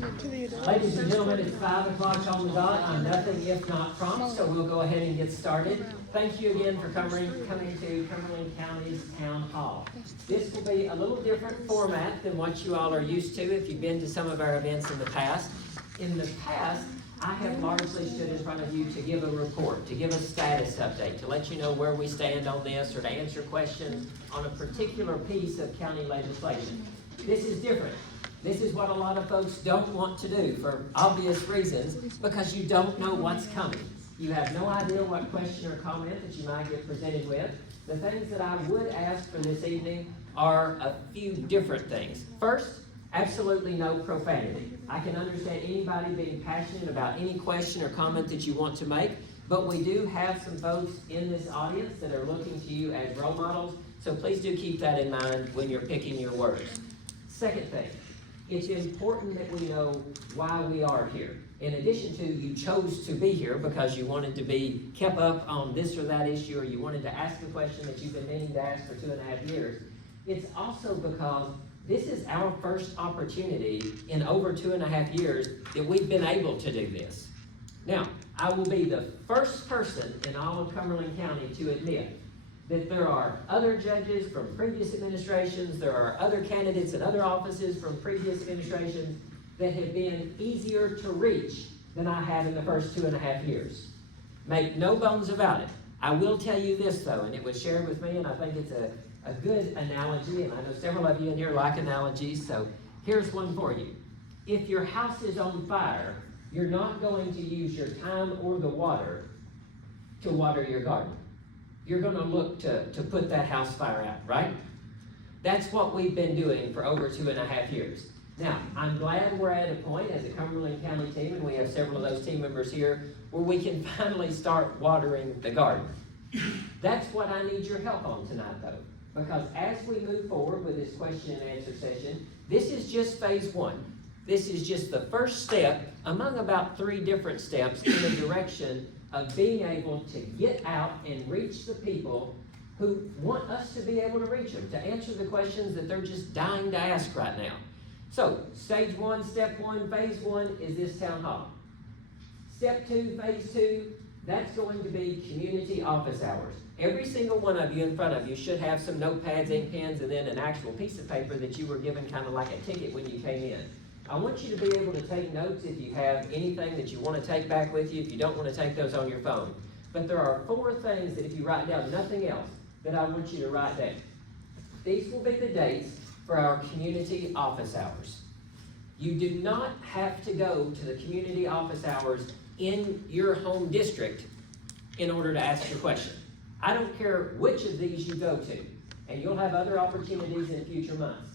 Ladies and gentlemen, it's 5 o'clock on the dot. I'm nothing if not prompt, so we'll go ahead and get started. Thank you again for coming to Cumberland County's Town Hall. This will be a little different format than what you all are used to if you've been to some of our events in the past. In the past, I have largely stood in front of you to give a report, to give a status update, to let you know where we stand on this, or to answer questions on a particular piece of county legislation. This is different. This is what a lot of folks don't want to do for obvious reasons, because you don't know what's coming. You have no idea what question or comment that you might get presented with. The things that I would ask for this evening are a few different things. First, absolutely no profanity. I can understand anybody being passionate about any question or comment that you want to make, but we do have some folks in this audience that are looking to you as role models, so please do keep that in mind when you're picking your words. Second thing, it's important that we know why we are here. In addition to you chose to be here because you wanted to be kept up on this or that issue, or you wanted to ask a question that you've been meaning to ask for 2.5 years, it's also because this is our first opportunity in over 2.5 years that we've been able to do this. Now, I will be the first person in all of Cumberland County to admit that there are other judges from previous administrations, there are other candidates in other offices from previous administrations that have been easier to reach than I have in the first 2.5 years. Make no bones about it. I will tell you this though, and it was shared with me, and I think it's a good analogy, and I know several of you in here like analogies, so here's one for you. If your house is on fire, you're not going to use your time or the water to water your garden. You're going to look to put that house fire out, right? That's what we've been doing for over 2.5 years. Now, I'm glad we're at a point as a Cumberland County team, and we have several of those team members here, where we can finally start watering the garden. That's what I need your help on tonight, though, because as we move forward with this question and answer session, this is just phase one. This is just the first step among about 3 different steps in the direction of being able to get out and reach the people who want us to be able to reach them, to answer the questions that they're just dying to ask right now. So, stage 1, step 1, phase 1 is this town hall. Step 2, phase 2, that's going to be community office hours. Every single one of you in front of you should have some notepads, ink pens, and then an actual piece of paper that you were given kind of like a ticket when you came in. I want you to be able to take notes if you have anything that you want to take back with you, if you don't want to take those on your phone. But there are 4 things that if you write down nothing else, that I want you to write down. These will be the dates for our community office hours. You do not have to go to the community office hours in your home district in order to ask your question. I don't care which of these you go to, and you'll have other opportunities in future months.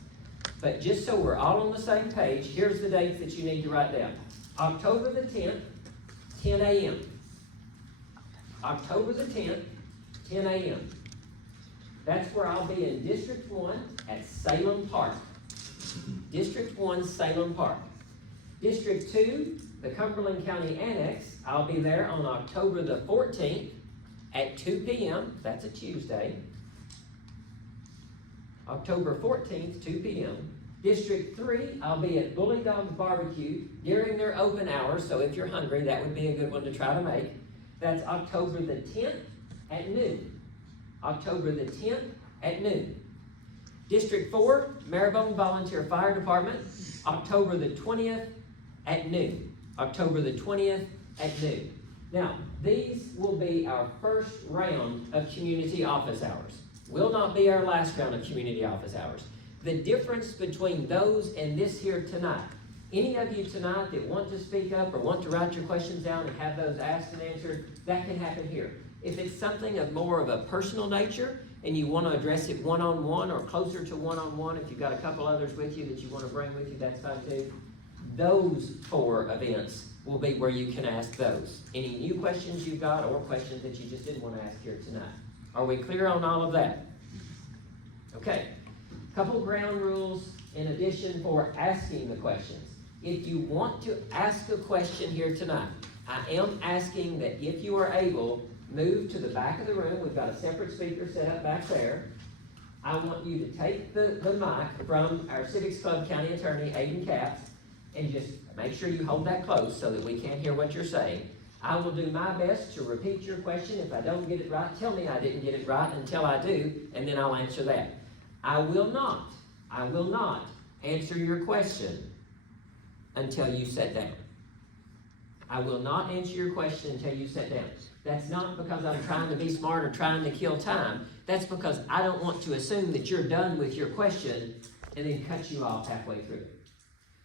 But just so we're all on the same page, here's the dates that you need to write down. October the 10th, 10 a.m. October the 10th, 10 a.m. That's where I'll be in District 1 at Salem Park. District 1, Salem Park. District 2, the Cumberland County Annex, I'll be there on October the 14th at 2 p.m. That's a Tuesday. October 14th, 2 p.m. District 3, I'll be at Bully Dog's Barbecue during their open hours, so if you're hungry, that would be a good one to try to make. That's October the 10th at noon. October the 10th at noon. District 4, Maribone Volunteer Fire Department, October the 20th at noon. October the 20th at noon. Now, these will be our first round of community office hours. Will not be our last round of community office hours. The difference between those and this here tonight, any of you tonight that want to speak up or want to write your questions down and have those asked and answered, that can happen here. If it's something of more of a personal nature and you want to address it one-on-one or closer to one-on-one, if you've got a couple others with you that you want to bring with you, that's fine too. Those 4 events will be where you can ask those. Any new questions you've got or questions that you just didn't want to ask here tonight. Are we clear on all of that? Okay. Couple ground rules in addition for asking the questions. If you want to ask a question here tonight, I am asking that if you are able, move to the back of the room. We've got a separate speaker set up back there. I want you to take the mic from our Civics Club County Attorney, Aiden Capps, and just make sure you hold that close so that we can't hear what you're saying. I will do my best to repeat your question. If I don't get it right, tell me I didn't get it right until I do, and then I'll answer that. I will not answer your question until you sit down. I will not answer your question until you sit down. That's not because I'm trying to be smart or trying to kill time. That's because I don't want to assume that you're done with your question and then cut you off halfway through it.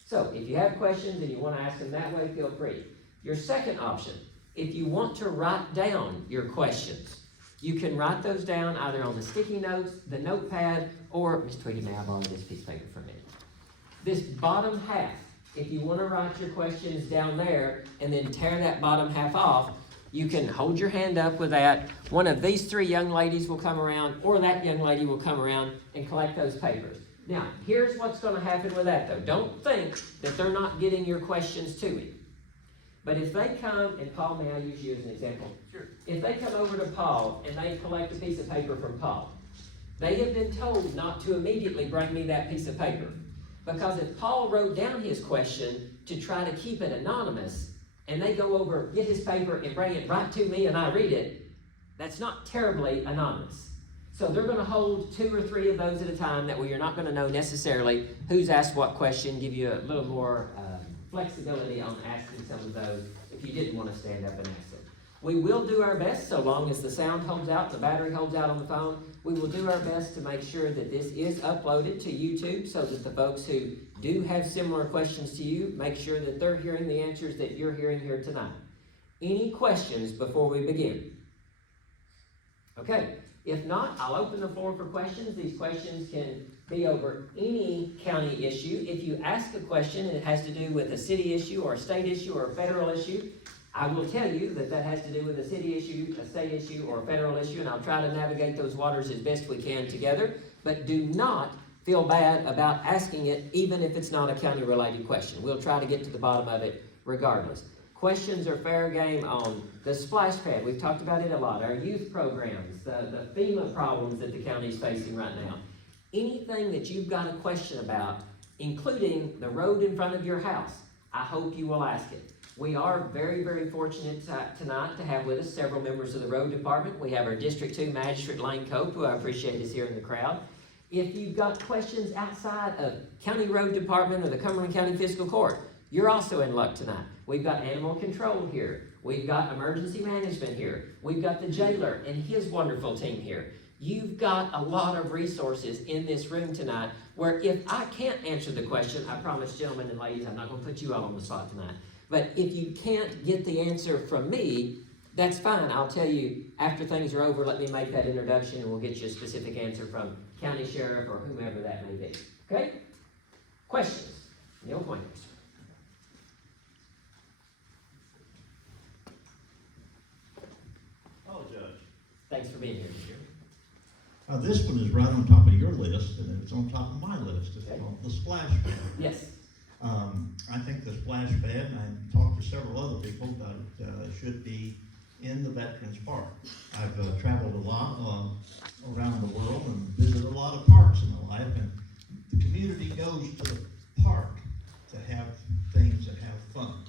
So if you have questions and you want to ask them that way, feel free. Your second option, if you want to write down your questions, you can write those down either on the sticky notes, the notepad, or, Ms. Tweedy, may I borrow this piece of paper for a minute? This bottom half, if you want to write your questions down there and then tear that bottom half off, you can hold your hand up with that. One of these three young ladies will come around, or that young lady will come around and collect those papers. Now, here's what's going to happen with that, though. Don't think that they're not getting your questions to it. But if they come, and Paul, may I use you as an example? Sure. If they come over to Paul and they collect a piece of paper from Paul, they have been told not to immediately bring me that piece of paper. Because if Paul wrote down his question to try to keep it anonymous, and they go over, get his paper, and bring it right to me, and I read it, that's not terribly anonymous. So they're going to hold 2 or 3 of those at a time. That way you're not going to know necessarily who's asked what question, give you a little more flexibility on asking some of those if you didn't want to stand up and ask them. We will do our best, so long as the sound holds out, the battery holds out on the phone, we will do our best to make sure that this is uploaded to YouTube so that the folks who do have similar questions to you, make sure that they're hearing the answers that you're hearing here tonight. Any questions before we begin? Okay, if not, I'll open the floor for questions. These questions can be over any county issue. If you ask a question and it has to do with a city issue or a state issue or a federal issue, I will tell you that that has to do with a city issue, a state issue, or a federal issue, and I'll try to navigate those waters as best we can together. But do not feel bad about asking it, even if it's not a county-related question. We'll try to get to the bottom of it regardless. Questions are fair game on the splash pad. We've talked about it a lot. Our youth programs, the FEMA problems that the county is facing right now. Anything that you've got a question about, including the road in front of your house, I hope you will ask it. We are very, very fortunate tonight to have with us several members of the road department. We have our District 2 Magistrate Lane Cope, who I appreciate is here in the crowd. If you've got questions outside of County Road Department or the Cumberland County Fiscal Court, you're also in luck tonight. We've got animal control here. We've got emergency management here. We've got the jailer and his wonderful team here. You've got a lot of resources in this room tonight where if I can't answer the question, I promise, gentlemen and ladies, I'm not going to put you all on the spot tonight. But if you can't get the answer from me, that's fine. I'll tell you after things are over, let me make that introduction and we'll get you a specific answer from county sheriff or whomever that may be. Okay? Questions? Neil Pointers. Hello, Judge. Thanks for being here, Mr. This one is right on top of your list, and it's on top of my list. It's Okay. the splash pad. Yes. I think the splash pad, and I talked to several other people about it, should be in the Veterans Park. I've traveled a lot around the world and visited a lot of parks in my life, and the community goes to the park to have things that have fun.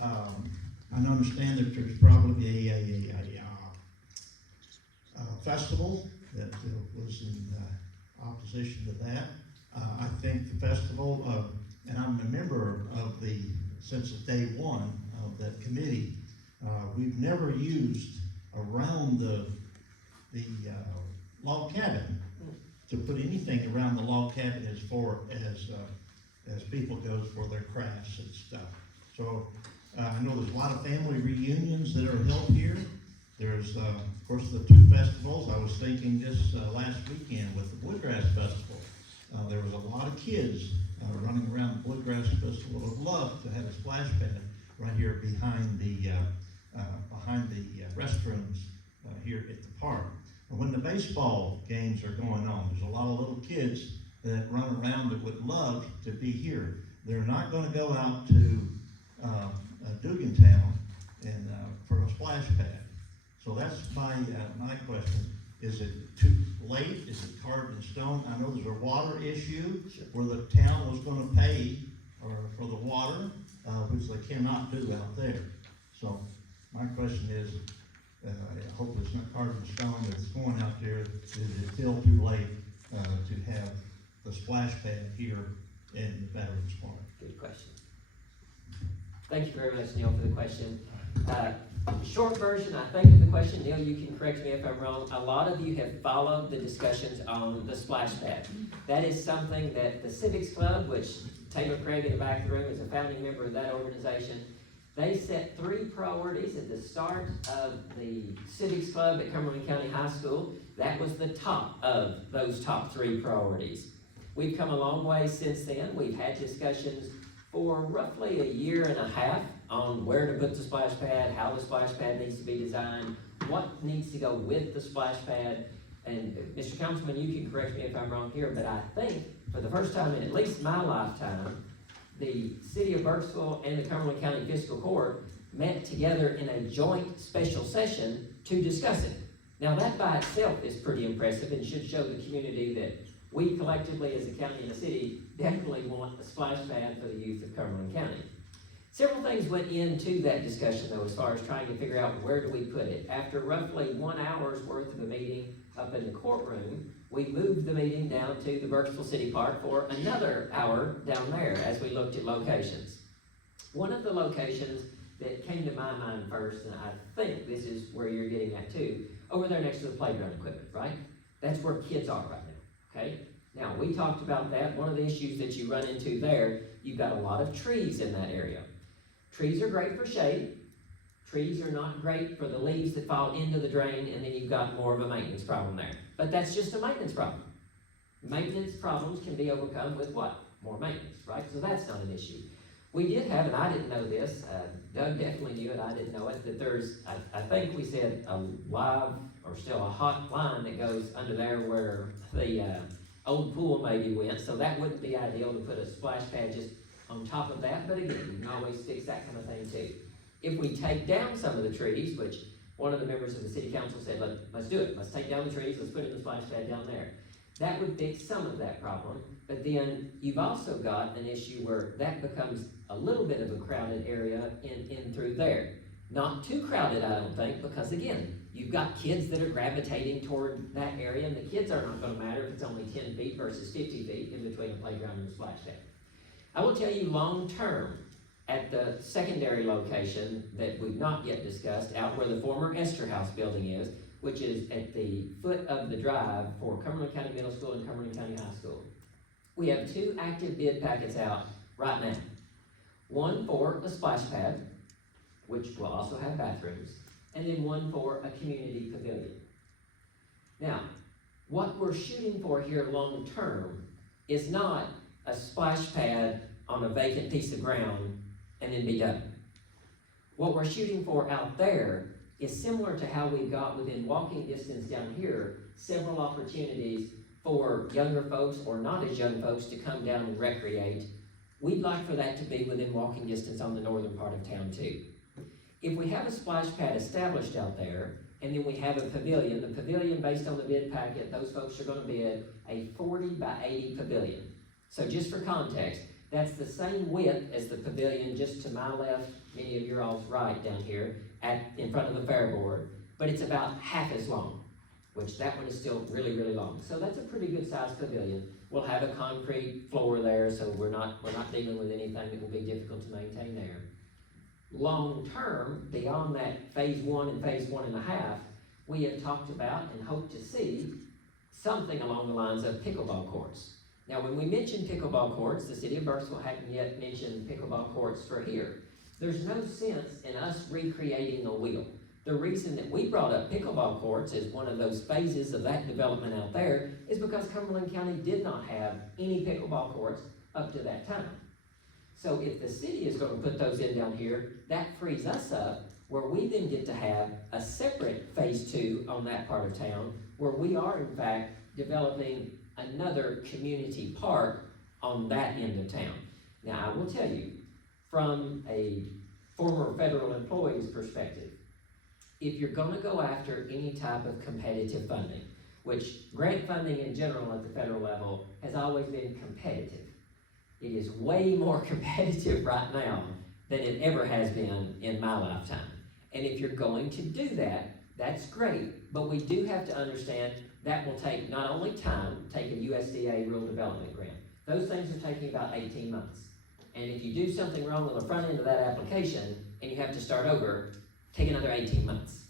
I understand that there's probably a festival that was in opposition to that. I think the festival, and I'm a member of since day one of that committee, we've never used around the log cabin to put anything around the log cabin as people goes for their crafts and stuff. So I know there's a lot of family reunions that are held here. There's, of course, the 2 festivals. I was thinking this last weekend with the Woodgrass Festival. There was a lot of kids running around the Woodgrass Festival. Would love to have a splash pad right here behind the restrooms here at the park. And when the baseball games are going on, there's a lot of little kids that run around that would love to be here. They're not going to go out to Dugantown for a splash pad. So that's my question. Is it too late? Is it carved in stone? I know there's a water issue where the town was going to pay or for the water, which they cannot do out there. So my question is, I hope it's not carved in stone that's going out there. Is it still too late to have the splash pad here in the Veterans Park? Good question. Thank you very much, Neil, for the question. Short version, I think, of the question, Neil, you can correct me if I'm wrong. A lot of you have followed the discussions on the splash pad. That is something that the Civics Club, which Taylor Craig in the back of the room is a founding member of that organization, they set 3 priorities at the start of the Civics Club at Cumberland County High School. That was the top of those top 3 priorities. We've come a long way since then. We've had discussions for roughly a year and a half on where to put the splash pad, how the splash pad needs to be designed, what needs to go with the splash pad. And Mr. Councilman, you can correct me if I'm wrong here, but I think for the first time in at least my lifetime, the City of Burkesville and the Cumberland County Fiscal Court met together in a joint special session to discuss it. Now that by itself is pretty impressive and should show the community that we collectively as a county and a city definitely want a splash pad for the youth of Cumberland County. Several things went into that discussion though, as far as trying to figure out where do we put it. After roughly 1 hour's worth of a meeting up in the courtroom, we moved the meeting down to the Burkesville City Park for another hour down there as we looked at locations. One of the locations that came to my mind first, and I think this is where you're getting at too, over there next to the playground equipment, right? That's where kids are right now, okay? Now, we talked about that. One of the issues that you run into there, you've got a lot of trees in that area. Trees are great for shade. Trees are not great for the leaves that fall into the drain, and then you've got more of a maintenance problem there. But that's just a maintenance problem. Maintenance problems can be overcome with what? More maintenance, right? So that's not an issue. We did have, and I didn't know this, Doug definitely knew it, I didn't know it, that there's, I think we said a live, or still a hot line that goes under there where the old pool maybe went, so that wouldn't be ideal to put a splash pad just on top of that, but again, you can always fix that kind of thing too. If we take down some of the trees, which one of the members of the city council said, let's do it, let's take down the trees, let's put in the splash pad down there. That would fix some of that problem, but then you've also got an issue where that becomes a little bit of a crowded area in through there. Not too crowded, I don't think, because again, you've got kids that are gravitating toward that area, and the kids are not gonna matter if it's only 10 feet versus 50 feet in between a playground and a splash pad. I will tell you long-term, at the secondary location that we've not yet discussed, out where the former Esther House building is, which is at the foot of the drive for Cumberland County Middle School and Cumberland County High School. We have 2 active bid packets out right now. One for a splash pad, which will also have bathrooms, and then one for a community pavilion. Now, what we're shooting for here long-term is not a splash pad on a vacant piece of ground and then be done. What we're shooting for out there is similar to how we've got within walking distance down here, several opportunities for younger folks or not as young folks to come down and recreate. We'd like for that to be within walking distance on the northern part of town too. If we have a splash pad established out there, and then we have a pavilion, the pavilion based on the bid packet, those folks are gonna bid a 40 by 80 pavilion. So just for context, that's the same width as the pavilion just to my left, many of your all's right down here, in front of the fair board, but it's about half as long, which that one is still really, really long. So that's a pretty good sized pavilion. We'll have a concrete floor there, so we're not dealing with anything that will be difficult to maintain there. Long term, beyond that phase 1 and phase 1.5, we have talked about and hope to see something along the lines of pickleball courts. Now, when we mention pickleball courts, the city of Burkesville hadn't yet mentioned pickleball courts for here. There's no sense in us recreating a wheel. The reason that we brought up pickleball courts as one of those phases of that development out there is because Cumberland County did not have any pickleball courts up to that time. So if the city is going to put those in down here, that frees us up where we then get to have a separate phase 2 on that part of town where we are in fact developing another community park on that end of town. Now I will tell you, from a former federal employee's perspective, if you're gonna go after any type of competitive funding, which grant funding in general at the federal level has always been competitive, It is way more competitive right now than it ever has been in my lifetime. And if you're going to do that, that's great, but we do have to understand that will take not only time, take a USDA rural development grant. Those things are taking about 18 months. And if you do something wrong on the front end of that application and you have to start over, take another 18 months.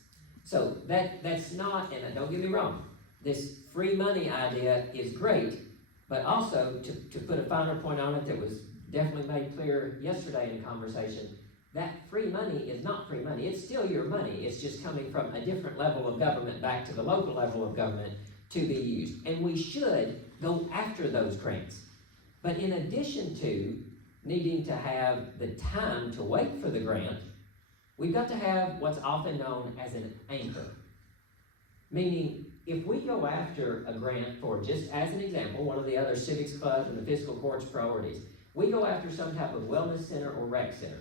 So that's not, and don't get me wrong, this free money idea is great, but also to put a finer point on it that was definitely made clear yesterday in conversation, that free money is not free money. It's still your money. It's just coming from a different level of government back to the local level of government to be used. And we should go after those grants. But in addition to needing to have the time to wait for the grant, we've got to have what's often known as an anchor. Meaning, if we go after a grant for, just as an example, one of the other civics clubs and the fiscal court's priorities, we go after some type of wellness center or rec center.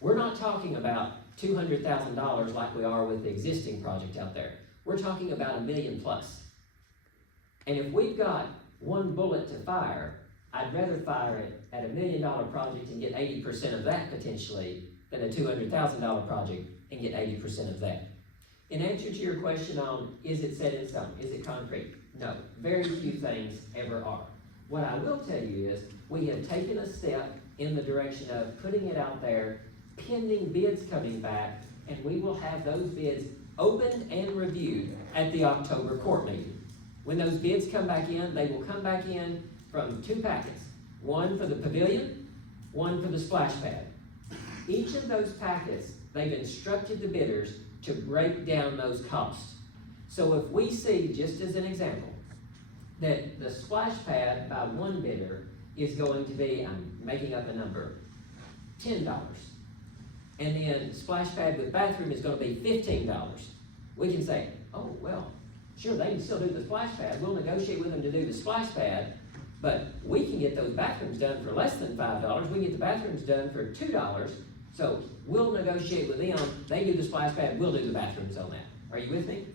We're not talking about $200,000 like we are with the existing project out there. We're talking about $1 million plus. And if we've got one bullet to fire, I'd rather fire it at $1 million project and get 80% of that potentially than a $200,000 project and get 80% of that. In answer to your question on, is it set in stone? Is it concrete? No, very few things ever are. What I will tell you is, we have taken a step in the direction of putting it out there, pending bids coming back, and we will have those bids opened and reviewed at the October court meeting. When those bids come back in, they will come back in from two packets. One for the pavilion, one for the splash pad. Each of those packets, they've instructed the bidders to break down those costs. So if we see, just as an example, that the splash pad by one bidder is going to be, I'm making up a number, $10. And then splash pad with bathroom is gonna be $15. We can say, oh, well, sure, they can still do the splash pad. We'll negotiate with them to do the splash pad, but we can get those bathrooms done for less than $5. We can get the bathrooms done for $2. So we'll negotiate with them. They do the splash pad, we'll do the bathrooms on that. Are you with me?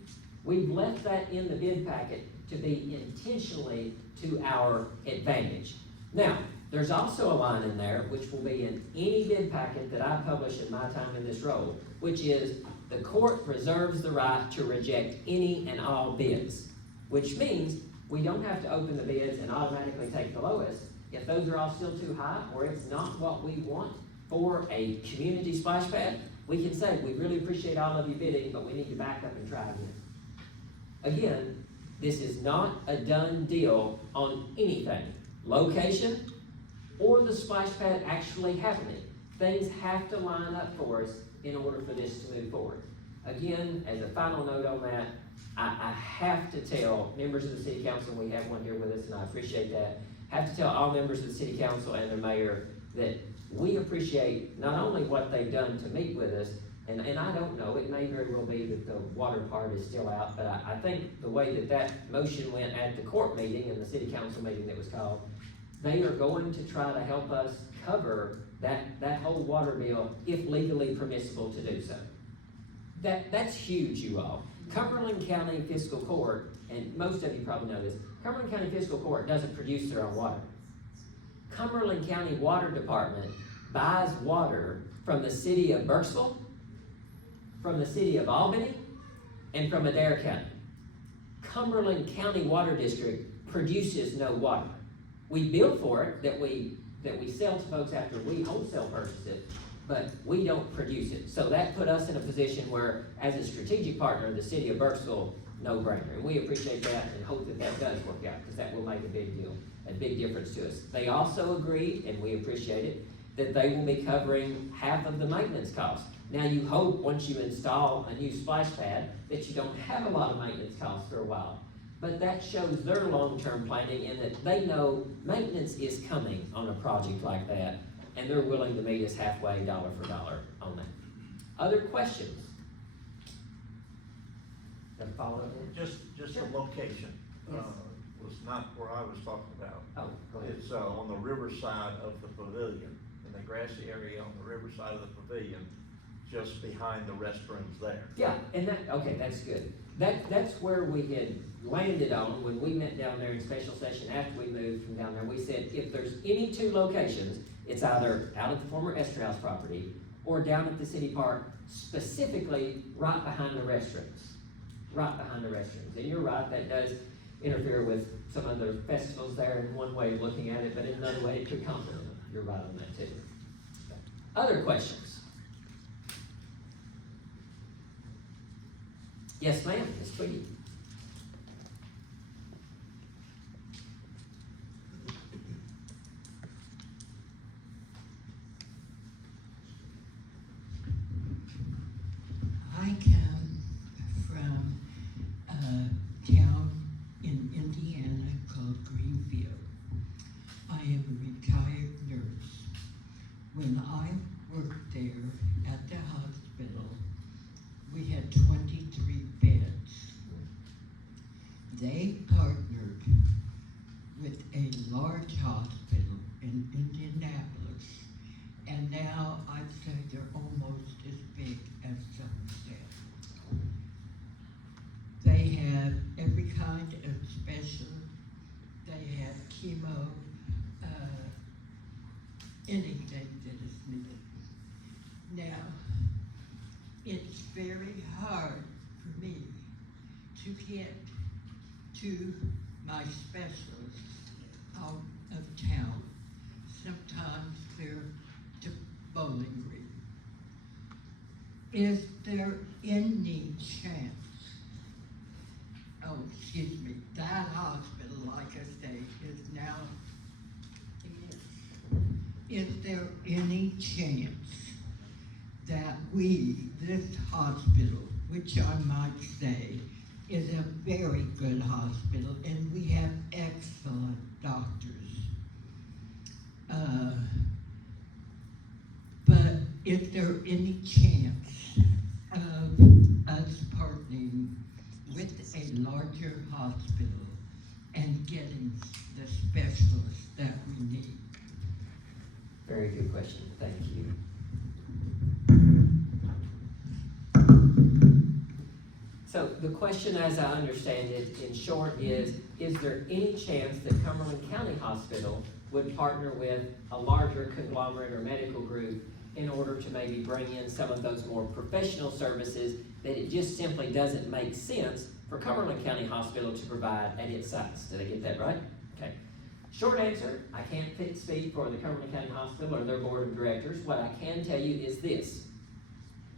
We've left that in the bid packet to be intentionally to our advantage. Now, there's also a line in there, which will be in any bid packet that I publish in my time in this role, which is the court reserves the right to reject any and all bids, which means we don't have to open the bids and automatically take the lowest. If those are all still too high, or it's not what we want for a community splash pad, we can say, we really appreciate all of you bidding, but we need to back up and try again. Again, this is not a done deal on anything. Location, or the splash pad actually happening. Things have to line up for us in order for this to move forward. Again, as a final note on that, I have to tell members of the city council, we have one here with us and I appreciate that, have to tell all members of the city council and their mayor that we appreciate not only what they've done to meet with us, and I don't know, it may very well be that the water part is still out, but I think the way that motion went at the court meeting and the city council meeting that was called, they are going to try to help us cover that whole water bill if legally permissible to do so. That's huge, you all. Cumberland County Fiscal Court, and most of you probably know this, Cumberland County Fiscal Court doesn't produce their own water. Cumberland County Water Department buys water from the city of Burkesville, from the city of Albany, and from Adair County. Cumberland County Water District produces no water. We bill for it, that we sell to folks after we wholesale purchase it, but we don't produce it. So that put us in a position where, as a strategic partner, the city of Burkesville, no brainer. And we appreciate that and hope that that does work out, because that will make a big deal, a big difference to us. They also agreed, and we appreciate it, that they will be covering half of the maintenance costs. Now you hope once you install a new splash pad that you don't have a lot of maintenance costs for a while. But that shows their long-term planning in that they know maintenance is coming on a project like that, and they're willing to meet us halfway, dollar for dollar on that. Other questions? Gonna follow up? Just Sure. the location, Yes. was not where I was talking about. Oh, go ahead. It's, on the river side of the pavilion, in the grassy area on the river side of the pavilion. just behind the restrooms there. Yeah, and that's good. That's where we had landed on when we met down there in special session after we moved from down there. We said, if there's any two locations, it's either out at the former Esther House property or down at the city park, specifically right behind the restrooms. Right behind the restrooms. And you're right, that does interfere with some other festivals there in one way of looking at it, but in another way, it could complement them. You're right on that too. Other questions? Yes, ma'am, Ms. Twiggy. I come from a town in Indiana called Greenfield. I am a retired nurse. When I worked there at the hospital, we had 23 beds. They partnered with a large hospital in Indianapolis, and now I'd say they're almost as big as Somerset. They have every kind of special. They have chemo, anything that is needed. Now, it's very hard for me to get to my specialists out of town. Sometimes they're to Bowling Green. Is there any chance, that hospital, like I say, is now, is there any chance that this hospital, which I might say is a very good hospital, and we have excellent doctors, but is there any chance of us partnering with a larger hospital and getting the specialists that we need? Very good question, thank you. So the question, as I understand it, in short, is there any chance that Cumberland County Hospital would partner with a larger conglomerate or medical group in order to maybe bring in some of those more professional services that it just simply doesn't make sense for Cumberland County Hospital to provide at its sites? Did I get that right? Okay. Short answer, I can't speak for the Cumberland County Hospital or their board of directors. What I can tell you is this.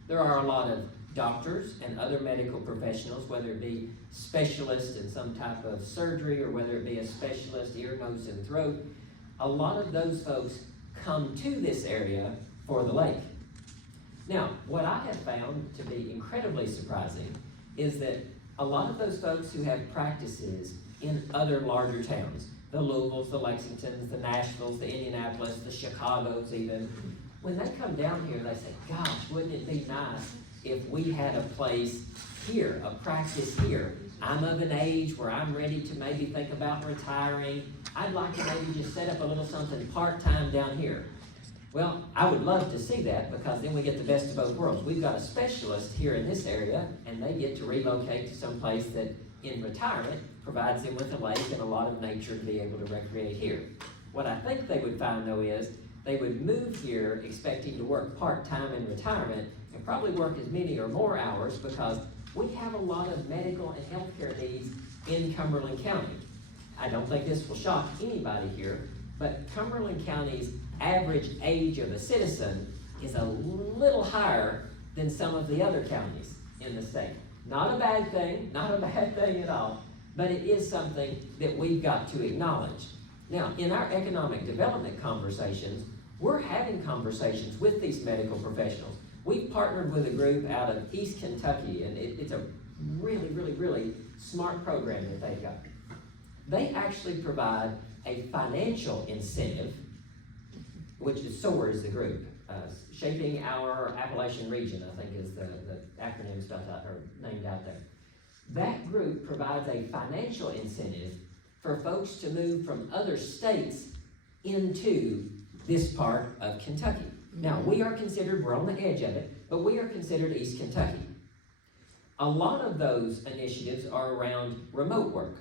There are a lot of doctors and other medical professionals, whether it be specialists in some type of surgery or whether it be a specialist ear, nose, and throat. A lot of those folks come to this area for the lake. Now, what I have found to be incredibly surprising is that a lot of those folks who have practices in other larger towns, the Louisvilles, the Lexingtons, the Nashvilles, the Indianapolis, the Chicagos even, when they come down here, they say, gosh, wouldn't it be nice if we had a place here, a practice here? I'm of an age where I'm ready to maybe think about retiring. I'd like to maybe just set up a little something part-time down here. Well, I would love to see that, because then we get the best of both worlds. We've got a specialist here in this area, and they get to relocate to some place that, in retirement, provides them with a lake and a lot of nature to be able to recreate here. What I think they would find, though, is they would move here expecting to work part-time in retirement and probably work as many or more hours, because we have a lot of medical and healthcare needs in Cumberland County. I don't think this will shock anybody here, but Cumberland County's average age of a citizen is a little higher than some of the other counties in the state. Not a bad thing, not a bad thing at all, but it is something that we've got to acknowledge. Now, in our economic development conversations, we're having conversations with these medical professionals. We've partnered with a group out of East Kentucky, and it's a really, really, really smart program that they've got. They actually provide a financial incentive, which is SOAR is the group, Shaping Our Appalachian Region, I think is the acronym stuff out, or named out there. That group provides a financial incentive for folks to move from other states into this part of Kentucky. Now, we are considered, we're on the edge of it, but we are considered East Kentucky. A lot of those initiatives are around remote work.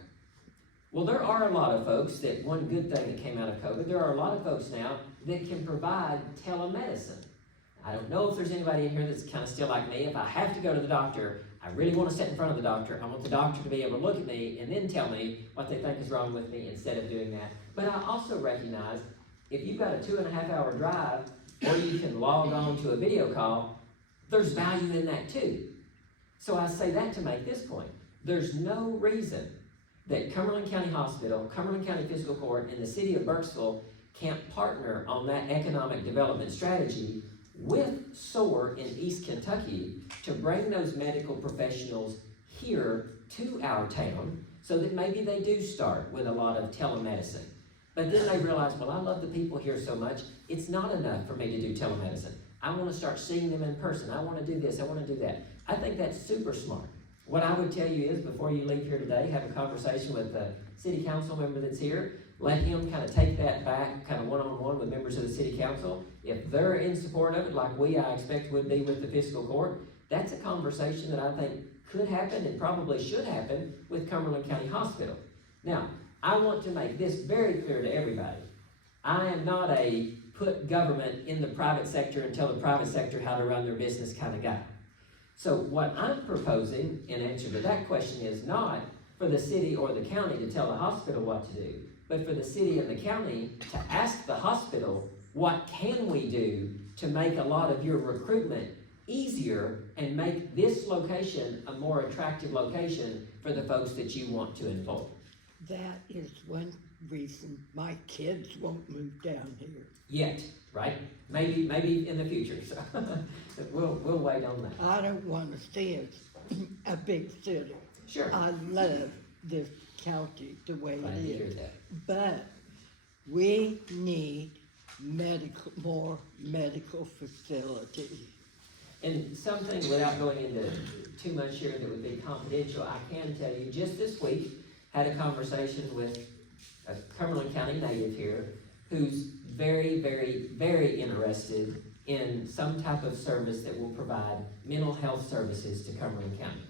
Well, there are a lot of folks that, one good thing that came out of COVID, there are a lot of folks now that can provide telemedicine. I don't know if there's anybody in here that's kind of still like me. If I have to go to the doctor, I really want to sit in front of the doctor. I want the doctor to be able to look at me and then tell me what they think is wrong with me instead of doing that. But I also recognize if you've got a 2.5 hour drive or you can log on to a video call, there's value in that too. So I say that to make this point. There's no reason that Cumberland County Hospital, Cumberland County Fiscal Court, and the city of Burkesville can't partner on that economic development strategy with SOAR in East Kentucky to bring those medical professionals here to our town so that maybe they do start with a lot of telemedicine. But then they realize, well, I love the people here so much, it's not enough for me to do telemedicine. I want to start seeing them in person. I want to do this, I want to do that. I think that's super smart. What I would tell you is, before you leave here today, have a conversation with the city council member that's here. Let him kind of take that back, kind of one-on-one with members of the city council. If they're in support of it, like I expect would be with the fiscal court, that's a conversation that I think could happen and probably should happen with Cumberland County Hospital. Now, I want to make this very clear to everybody. I am not a put government in the private sector and tell the private sector how to run their business kind of guy. So what I'm proposing in answer to that question is not for the city or the county to tell the hospital what to do, but for the city and the county to ask the hospital, what can we do to make a lot of your recruitment easier and make this location a more attractive location for the folks that you want to employ? That is one reason my kids won't move down here. Yet, right? Maybe in the future. So we'll wait on that. I don't want to see it a big city. Sure. I love this county the way Glad to it hear is. that. But we need more medical facilities. And something, without going into too much here that would be confidential, I can tell you, just this week, had a conversation with a Cumberland County native here who's very, very, very interested in some type of service that will provide mental health services to Cumberland County.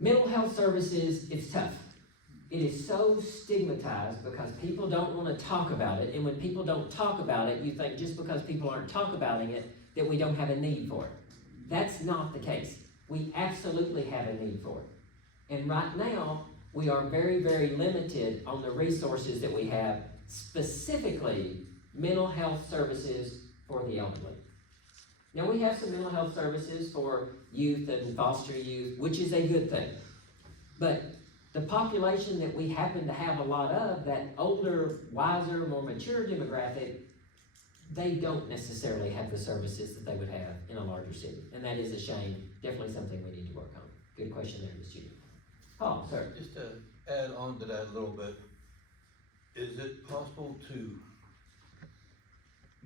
Mental health services, it's tough. It is so stigmatized because people don't want to talk about it, and when people don't talk about it, you think just because people aren't talking about it, that we don't have a need for it. That's not the case. We absolutely have a need for it. And right now, we are very, very limited on the resources that we have, specifically mental health services for the elderly. Now, we have some mental health services for youth and foster youth, which is a good thing. But the population that we happen to have a lot of, that older, wiser, more mature demographic, they don't necessarily have the services that they would have in a larger city. And that is a shame. Definitely something we need to work on. Good question there, Ms. Judy. Paul, sir. Just to add on to that a little bit, is it possible to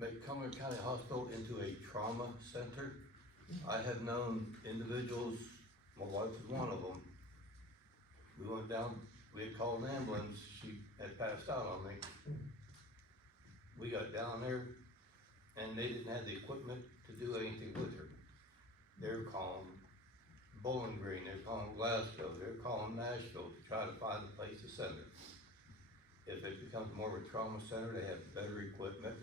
make Cumberland County Hospital into a trauma center? I have known individuals, my wife was one of them. We went down, we had called an ambulance, she had passed out on me. We got down there and they didn't have the equipment to do anything with her. They're calling Bowling Green, they're calling Glasgow, they're calling Nashville to try to find a place to send her. If it becomes more of a trauma center, they have better equipment,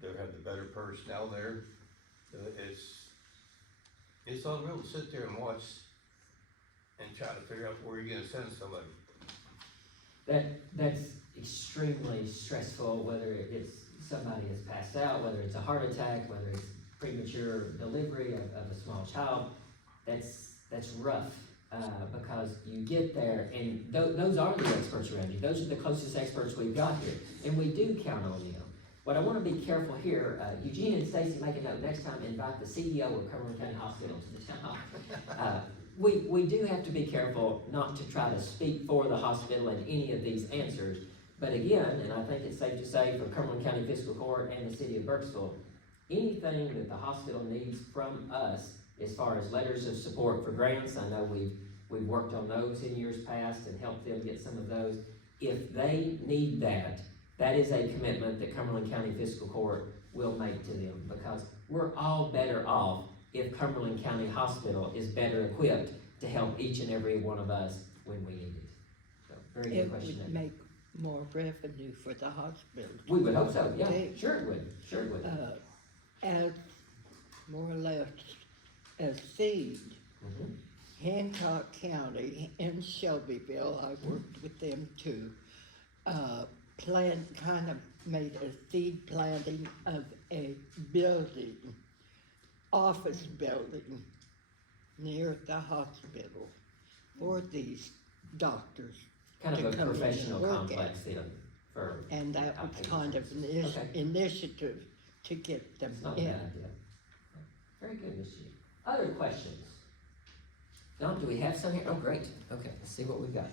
they have the better personnel there. It's unreal to sit there and watch and try to figure out where you're gonna send somebody. That's extremely stressful, whether it's somebody has passed out, whether it's a heart attack, whether it's premature delivery of a small child. That's rough, because you get there and those are the experts around you. Those are the closest experts we've got here, and we do count on them. What I want to be careful here, Eugene and Stacy, make a note, next time invite the CEO of Cumberland County Hospital to the town hall. We do have to be careful not to try to speak for the hospital in any of these answers. But again, and I think it's safe to say for Cumberland County Fiscal Court and the city of Burkesville, anything that the hospital needs from us as far as letters of support for grants, I know we've worked on those in years past and helped them get some of those. If they need that, that is a commitment that Cumberland County Fiscal Court will make to them, because we're all better off if Cumberland County Hospital is better equipped to help each and every one of us when we need it. So, very good It question. would make more revenue for the hospital. We would hope so, yeah, Okay. sure it would, sure it would. As more or less as seed, Mhm. Hancock County in Shelbyville, I worked with them too, made a seed planting of a building, office building near the hospital for these doctors. Kind of to a come in and professional work complex then, for. And that was outpatient kind of an services. Okay. initiative to get them It's not a in. bad idea. Very good, Ms. G. Other questions? Don, do we have some here? Oh, great. Okay, let's see what we've got.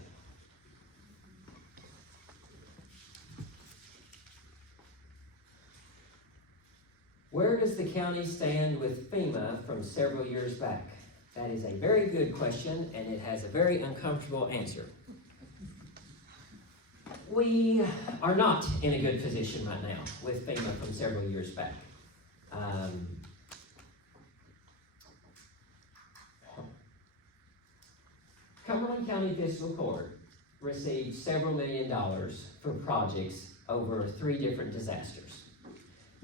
Where does the county stand with FEMA from several years back? That is a very good question, and it has a very uncomfortable answer. We are not in a good position right now with FEMA from several years back. Cumberland County Fiscal Court received several $1 million for projects over 3 different disasters.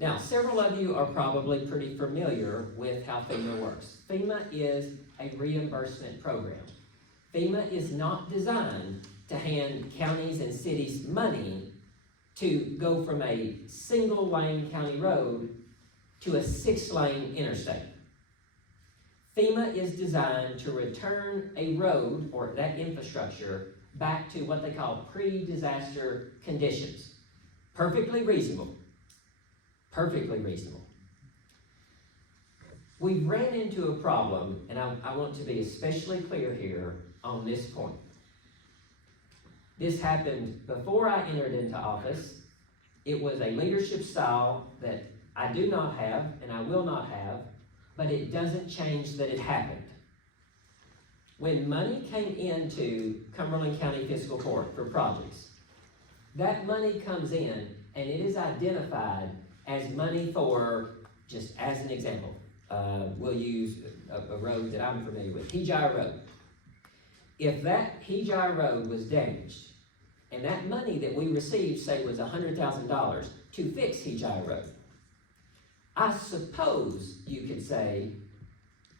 Now, several of you are probably pretty familiar with how FEMA works. FEMA is a reimbursement program. FEMA is not designed to hand counties and cities money to go from a single-lane county road to a 6-lane interstate. FEMA is designed to return a road or that infrastructure back to what they call pre-disaster conditions. Perfectly reasonable. Perfectly reasonable. We ran into a problem, and I want to be especially clear here on this point. This happened before I entered into office. It was a leadership style that I do not have and I will not have, but it doesn't change that it happened. When money came into Cumberland County Fiscal Court for projects, that money comes in and it is identified as money for, just as an example, we'll use a road that I'm familiar with, Hejai Road. If that Hejai Road was damaged, and that money that we received, say, was $100,000 to fix Hejai Road, I suppose you could say,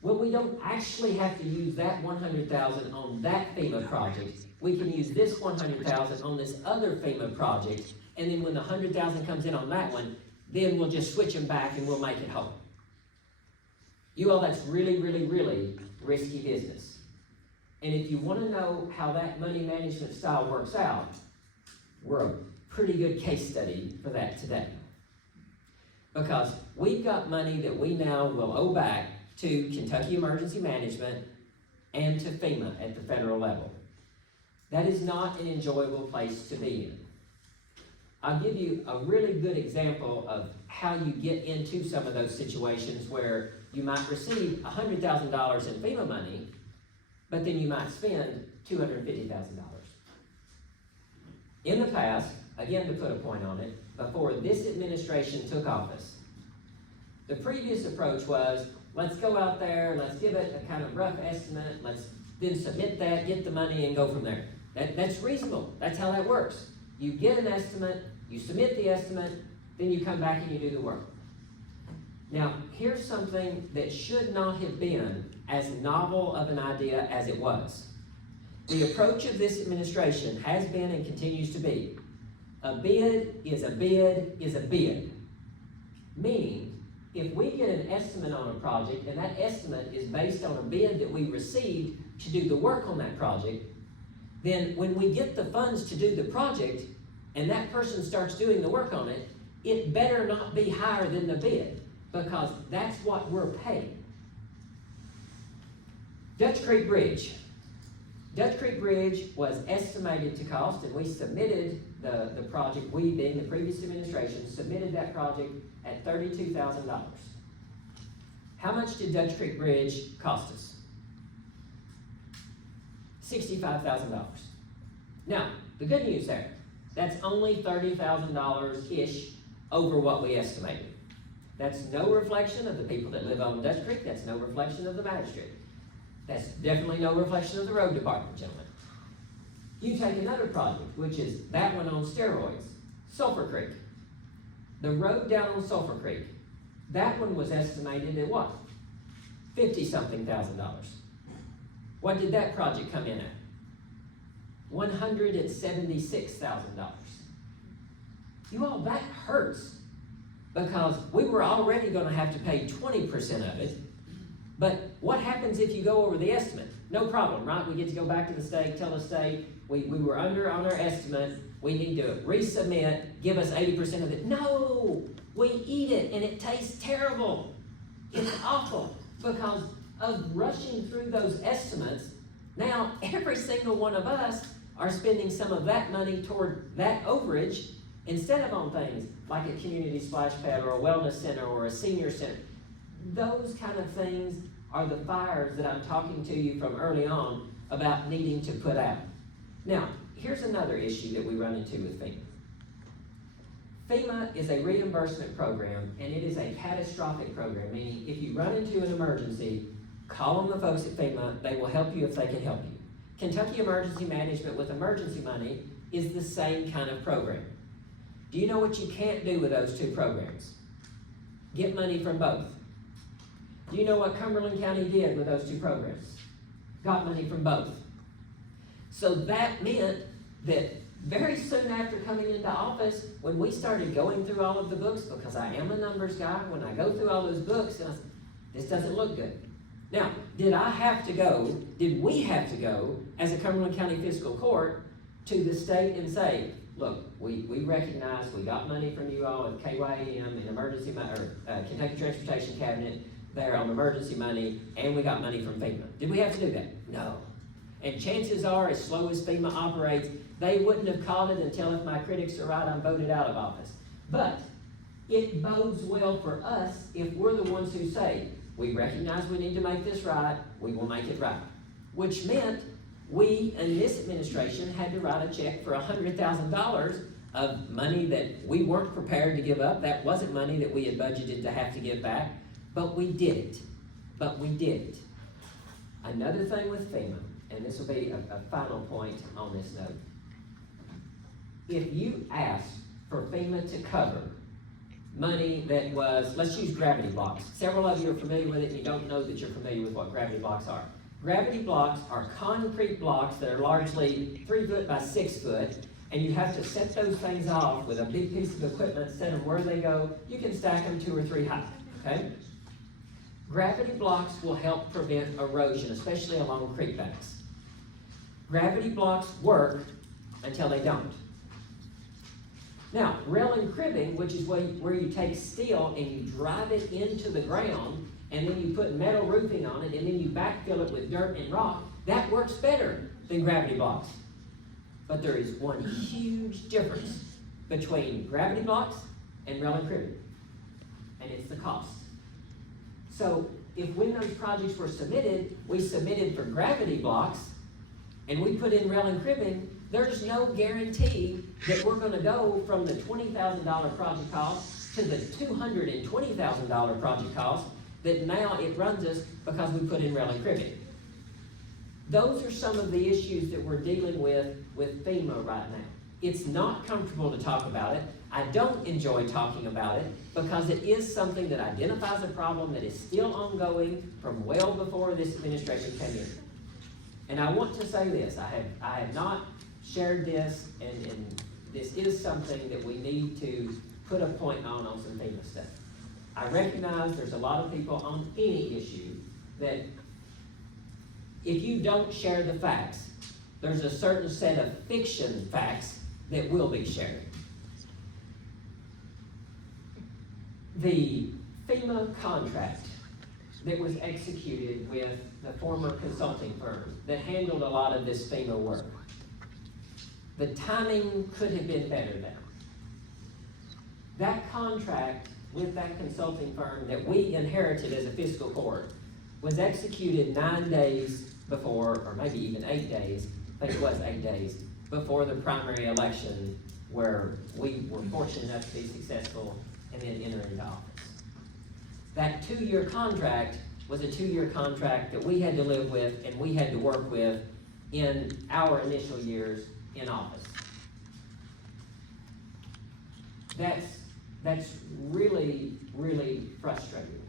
well, we don't actually have to use that $100,000 on that FEMA project. We can use this $100,000 on this other FEMA project, and then when the $100,000 comes in on that one, then we'll just switch them back and we'll make it whole. You all, that's really, really, really risky business. And if you want to know how that money management style works out, we're a pretty good case study for that today. Because we've got money that we now will owe back to Kentucky Emergency Management and to FEMA at the federal level. That is not an enjoyable place to be in. I'll give you a really good example of how you get into some of those situations where you might receive $100,000 in FEMA money, but then you might spend $250,000. In the past, again to put a point on it, before this administration took office, the previous approach was, let's go out there, let's give it a kind of rough estimate, let's then submit that, get the money, and go from there. That's reasonable. That's how that works. You get an estimate, you submit the estimate, then you come back and you do the work. Now, here's something that should not have been as novel of an idea as it was. The approach of this administration has been and continues to be, a bid is a bid is a bid. Meaning, if we get an estimate on a project and that estimate is based on a bid that we received to do the work on that project, then when we get the funds to do the project and that person starts doing the work on it, it better not be higher than the bid, because that's what we're paying. Dutch Creek Bridge. Dutch Creek Bridge was estimated to cost, and we submitted the project, we being the previous administration, submitted that project at $32,000. How much did Dutch Creek Bridge cost us? $65,000. Now, the good news there, that's only $30,000-ish over what we estimated. That's no reflection of the people that live on Dutch Creek, that's no reflection of the magistrate. That's definitely no reflection of the road department, gentlemen. You take another project, which is that one on steroids, Sulphur Creek. The road down on Sulphur Creek, that one was estimated at what? $50-something thousand. What did that project come in at? $176,000. You all, that hurts, because we were already gonna have to pay 20% of it. But what happens if you go over the estimate? No problem, right? We get to go back to the state, tell the state, we were under on our estimate, we need to resubmit, give us 80% of it. No, we eat it and it tastes terrible. It's awful because of rushing through those estimates. Now, every single one of us are spending some of that money toward that overage instead of on things like a community splash pad or a wellness center or a senior center. Those kind of things are the fires that I'm talking to you from early on about needing to put out. Now, here's another issue that we run into with FEMA. FEMA is a reimbursement program, and it is a catastrophic program, meaning if you run into an emergency, call on the folks at FEMA, they will help you if they can help you. Kentucky Emergency Management with emergency money is the same kind of program. Do you know what you can't do with those two programs? Get money from both. Do you know what Cumberland County did with those two programs? Got money from both. So that meant that very soon after coming into office, when we started going through all of the books, because I am a numbers guy, when I go through all those books, and I said, this doesn't look good. Now, did we have to go, as a Cumberland County Fiscal Court, to the state and say, look, we recognize we got money from you all at KYM and emergency, Kentucky Transportation Cabinet there on emergency money, and we got money from FEMA. Did we have to do that? No. And chances are, as slow as FEMA operates, they wouldn't have called it until, if my critics are right, I'm voted out of office. But it bodes well for us if we're the ones who say, we recognize we need to make this right, we will make it right. Which meant we, in this administration, had to write a check for $100,000 of money that we weren't prepared to give up. That wasn't money that we had budgeted to have to give back, but we did it. Another thing with FEMA, and this will be a final point on this note. If you ask for FEMA to cover money that was, let's use gravity blocks. Several of you are familiar with it, and you don't know that you're familiar with what gravity blocks are. Gravity blocks are concrete blocks that are largely 3 foot by 6 foot, and you have to set those things off with a big piece of equipment, set them where they go. You can stack them 2 or 3 high, okay? Gravity blocks will help prevent erosion, especially along creek banks. Gravity blocks work until they don't. Now, rail and cribbing, which is where you take steel and you drive it into the ground, and then you put metal roofing on it, and then you backfill it with dirt and rock, that works better than gravity blocks. But there is one huge difference between gravity blocks and rail and cribbing, and it's the cost. So, if when those projects were submitted, we submitted for gravity blocks, and we put in rail and cribbing, there's no guarantee that we're gonna go from the $20,000 project cost to the $220,000 project cost that now it runs us because we put in rail and cribbing. Those are some of the issues that we're dealing with FEMA right now. It's not comfortable to talk about it. I don't enjoy talking about it because it is something that identifies a problem that is still ongoing from well before this administration came in. And I want to say this, I have not shared this, and this is something that we need to put a point on some FEMA stuff. I recognize there's a lot of people on any issue that if you don't share the facts, there's a certain set of fiction facts that will be shared. The FEMA contract that was executed with the former consulting firm that handled a lot of this FEMA work, the timing could have been better then. That contract with that consulting firm that we inherited as a fiscal court was executed 9 days before, or maybe even 8 days, I think it was 8 days, before the primary election where we were fortunate enough to be successful and then enter into office. That 2-year contract was a 2-year contract that we had to live with and we had to work with in our initial years in office. That's really, really frustrating.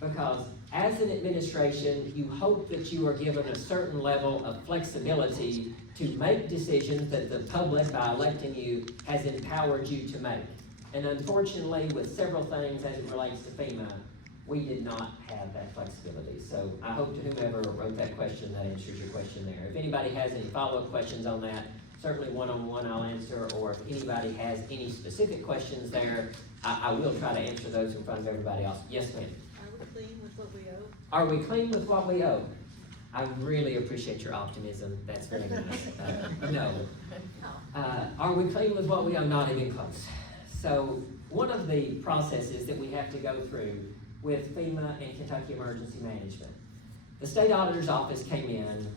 Because as an administration, you hope that you are given a certain level of flexibility to make decisions that the public, by electing you, has empowered you to make. And unfortunately, with several things as it relates to FEMA, we did not have that flexibility. So I hope to whomever wrote that question, that answers your question there. If anybody has any follow-up questions on that, certainly one-on-one I'll answer, or if anybody has any specific questions there, I will try to answer those in front of everybody else. Yes, ma'am? Are we clean with what we owe? Are we clean with what we owe? I really appreciate your optimism. That's very nice. No. Are we clean with what we owe? Not even close. So one of the processes that we have to go through with FEMA and Kentucky Emergency Management, the state auditor's office came in.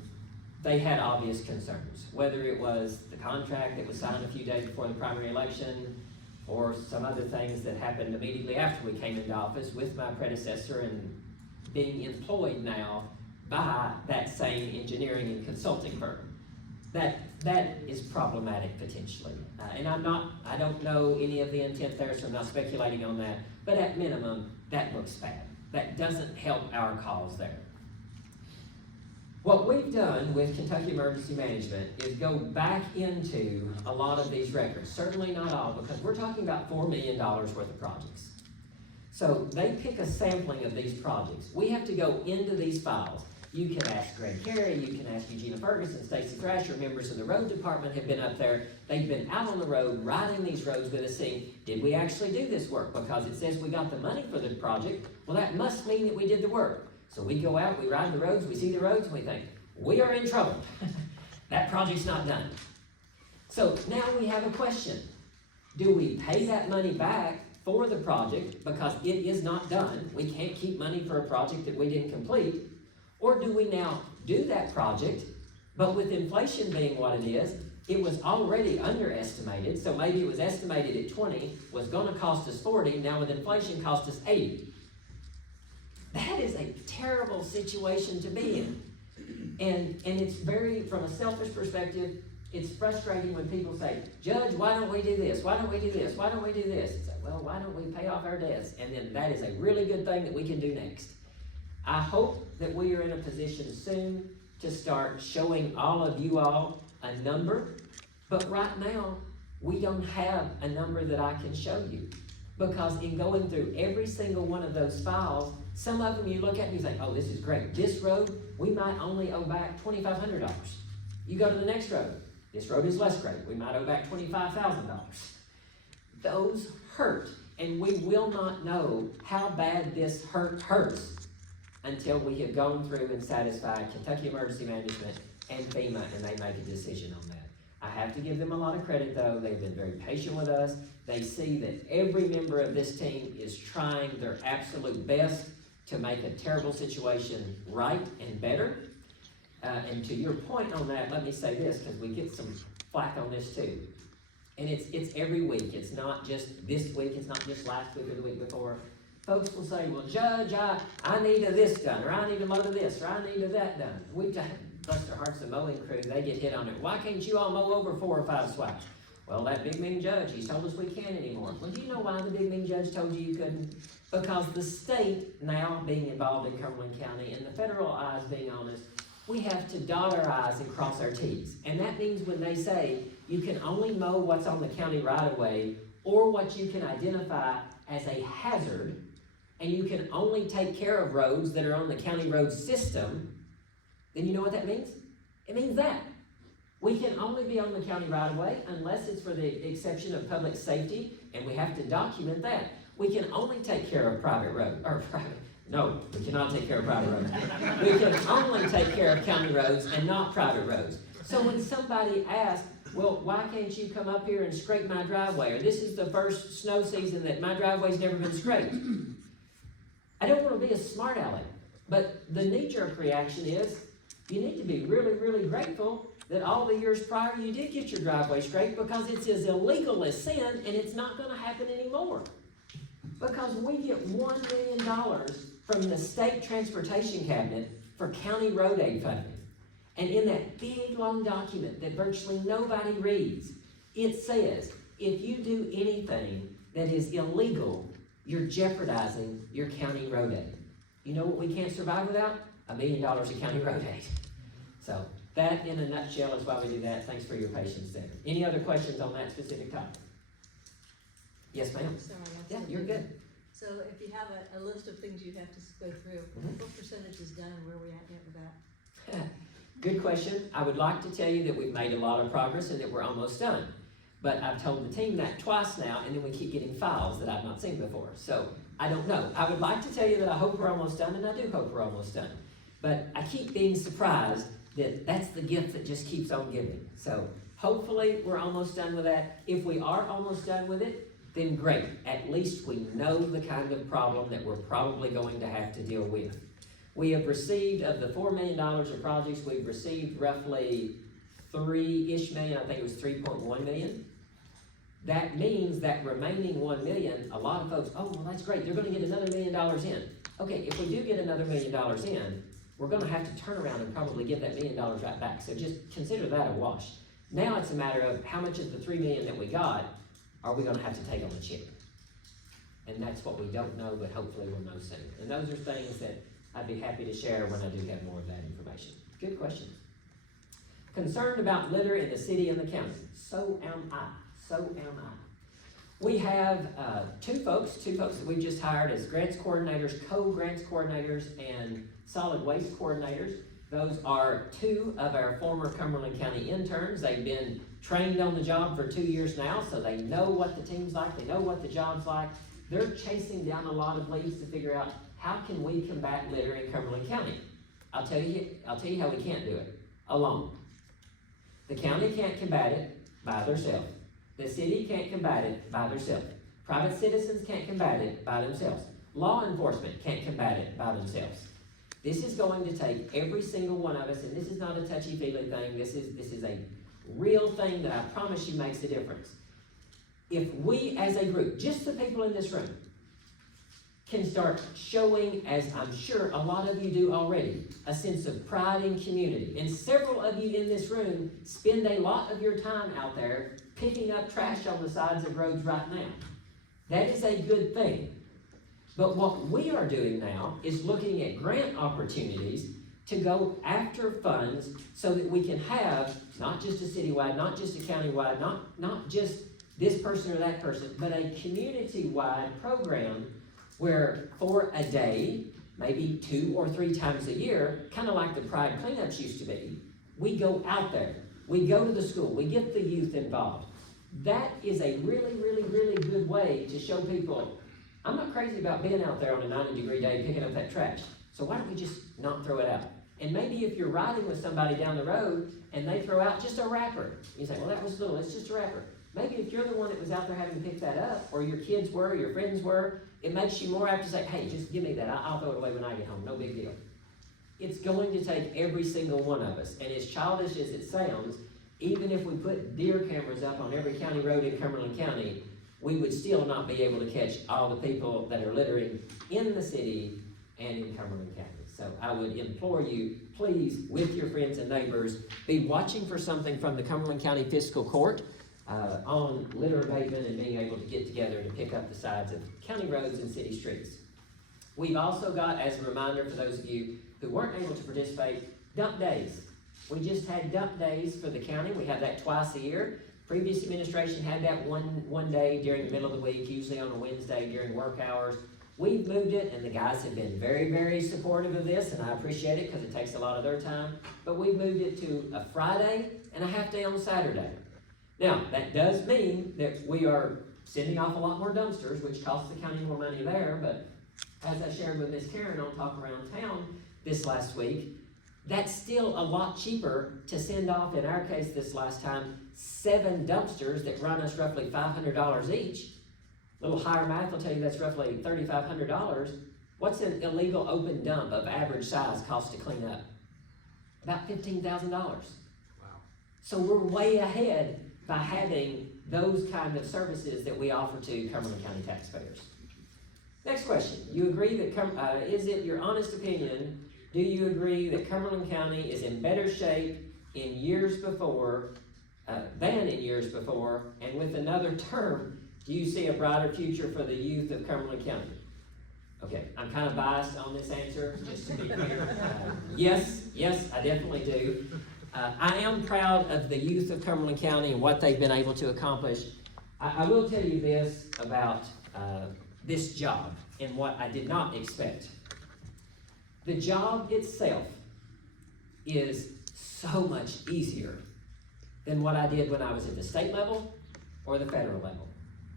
They had obvious concerns, whether it was the contract that was signed a few days before the primary election, or some other things that happened immediately after we came into office with my predecessor and being employed now by that same engineering and consulting firm. That is problematic potentially. And I don't know any of the intent there, so I'm not speculating on that, but at minimum, that looks bad. That doesn't help our cause there. What we've done with Kentucky Emergency Management is go back into a lot of these records, certainly not all, because we're talking about $4 million worth of projects. So they pick a sampling of these projects. We have to go into these files. You can ask Greg Carey, you can ask Eugenia Ferguson, Stacy Thrasher, members of the road department have been up there. They've been out on the road, riding these roads with us, saying, did we actually do this work? Because it says we got the money for the project. Well, that must mean that we did the work. So we go out, we ride the roads, we see the roads, and we think, we are in trouble. That project's not done. So now we have a question. Do we pay that money back for the project because it is not done? We can't keep money for a project that we didn't complete. Or do we now do that project, but with inflation being what it is, it was already underestimated, so maybe it was estimated at 20, was gonna cost us 40, now with inflation cost us 80. That is a terrible situation to be in. And it's very, from a selfish perspective, it's frustrating when people say, Judge, why don't we do this? Why don't we do this? Why don't we do this? It's like, well, why don't we pay off our debts? And then that is a really good thing that we can do next. I hope that we are in a position soon to start showing all of you all a number, but right now, we don't have a number that I can show you. Because in going through every single one of those files, some of them you look at and you think, oh, this is great. This road, we might only owe back $2,500. You go to the next road. This road is less great. We might owe back $25,000. Those hurt, and we will not know how bad this hurts until we have gone through and satisfied Kentucky Emergency Management and FEMA, and they make a decision on that. I have to give them a lot of credit, though. They've been very patient with us. They see that every member of this team is trying their absolute best to make a terrible situation right and better. And to your point on that, let me say this, because we get some flack on this too. And it's every week. It's not just this week. It's not just last week or the week before. Folks will say, well, Judge, I need a this done, or I need a load of this, or I need a that done. We've got Buster Hart's the mowing crew. They get hit on it. Why can't you all mow over 4 or 5 swipes? Well, that big mean judge, he's told us we can't anymore. Well, do you know why the big mean judge told you couldn't? Because the state now being involved in Cumberland County and the federal eyes being on us, we have to dot our I's and cross our T's. And that means when they say you can only mow what's on the county right-of-way or what you can identify as a hazard, and you can only take care of roads that are on the county road system, then you know what that means? It means that. We can only be on the county right-of-way unless it's for the exception of public safety, and we have to document that. We can only take care of private road, or private, no, we cannot take care of private roads. We can only take care of county roads and not private roads. So when somebody asks, well, why can't you come up here and scrape my driveway? Or this is the first snow season that my driveway's never been scraped. I don't want to be a smart aleck, but the knee-jerk reaction is, you need to be really, really grateful that all the years prior you did get your driveway scraped because it's as illegal as sin and it's not going to happen anymore. Because we get $1 million from the state transportation cabinet for county road aid funding. And in that big, long document that virtually nobody reads, it says, if you do anything that is illegal, you're jeopardizing your county road aid. You know what we can't survive without? $1 million of county road aid. So that in a nutshell is why we do that. Thanks for your patience there. Any other questions on that specific topic? Yes, ma'am. Sorry. I Yeah, said you're that. good. So if you have a list of things you have to go through, Mhm. what percentage is done and where are we at yet with that? Good question. I would like to tell you that we've made a lot of progress and that we're almost done. But I've told the team that twice now, and then we keep getting files that I've not seen before. So I don't know. I would like to tell you that I hope we're almost done, and I do hope we're almost done. But I keep being surprised that that's the gift that just keeps on giving. So hopefully we're almost done with that. If we are almost done with it, then great. At least we know the kind of problem that we're probably going to have to deal with. We have received, of the $4 million of projects, we've received roughly 3-ish million, I think it was 3.1 million. That means that remaining 1 million, a lot of folks, oh, well, that's great, they're gonna get another $1 million in. Okay, if we do get another $1 million in, we're gonna have to turn around and probably give that $1 million right back. So just consider that a wash. Now it's a matter of how much of the 3 million that we got are we gonna have to take on the chin? And that's what we don't know, but hopefully we'll know soon. And those are things that I'd be happy to share when I do have more of that information. Good question. Concerned about litter in the city and the county. So am I. So am I. We have two folks that we've just hired as grants coordinators, co-grants coordinators, and solid waste coordinators. Those are 2 of our former Cumberland County interns. They've been trained on the job for 2 years now, so they know what the team's like, they know what the job's like. They're chasing down a lot of leads to figure out how can we combat litter in Cumberland County. I'll tell you how we can't do it. Alone. The county can't combat it by themselves. The city can't combat it by themselves. Private citizens can't combat it by themselves. Law enforcement can't combat it by themselves. This is going to take every single one of us, and this is not a touchy-feely thing. This is a real thing that I promise you makes a difference. If we as a group, just the people in this room, can start showing, as I'm sure a lot of you do already, a sense of pride and community. And several of you in this room spend a lot of your time out there picking up trash on the sides of roads right now. That is a good thing. But what we are doing now is looking at grant opportunities to go after funds so that we can have not just a citywide, not just a countywide, not just this person or that person, but a community-wide program where for a day, maybe 2 or 3 times a year, kind of like the Pride cleanups used to be, we go out there, we go to the school, we get the youth involved. That is a really, really, really good way to show people, I'm not crazy about being out there on a 90-degree day picking up that trash, so why don't we just not throw it out? And maybe if you're riding with somebody down the road and they throw out just a wrapper, you say, well, that was little, it's just a wrapper. Maybe if you're the one that was out there having to pick that up, or your kids were, your friends were, it makes you more apt to say, hey, just give me that. I'll throw it away when I get home. No big deal. It's going to take every single one of us. And as childish as it sounds, even if we put deer cameras up on every county road in Cumberland County, we would still not be able to catch all the people that are littering in the city and in Cumberland County. So I would implore you, please, with your friends and neighbors, be watching for something from the Cumberland County Fiscal Court on litter abatement and being able to get together to pick up the sides of county roads and city streets. We've also got, as a reminder for those of you who weren't able to participate, dump days. We just had dump days for the county. We have that twice a year. Previous administration had that one day during the middle of the week, usually on a Wednesday during work hours. We've moved it, and the guys have been very, very supportive of this, and I appreciate it because it takes a lot of their time. But we've moved it to a Friday and a half day on Saturday. Now, that does mean that we are sending off a lot more dumpsters, which costs the county more money there, but as I shared with Ms. Karen on Talk Around Town this last week, that's still a lot cheaper to send off, in our case this last time, 7 dumpsters that run us roughly $500 each. A little higher math will tell you that's roughly $3,500. What's an illegal open dump of average size cost to clean up? About $15,000. Wow. So we're way ahead by having those kind of services that we offer to Cumberland County taxpayers. Next question. You agree that, is it your honest opinion, do you agree that Cumberland County is in better shape in years before, than in years before, and with another term, do you see a brighter future for the youth of Cumberland County? Okay, I'm kind of biased on this answer, just to be clear. Yes, I definitely do. I am proud of the youth of Cumberland County and what they've been able to accomplish. I will tell you this about this job and what I did not expect. The job itself is so much easier than what I did when I was at the state level or the federal level.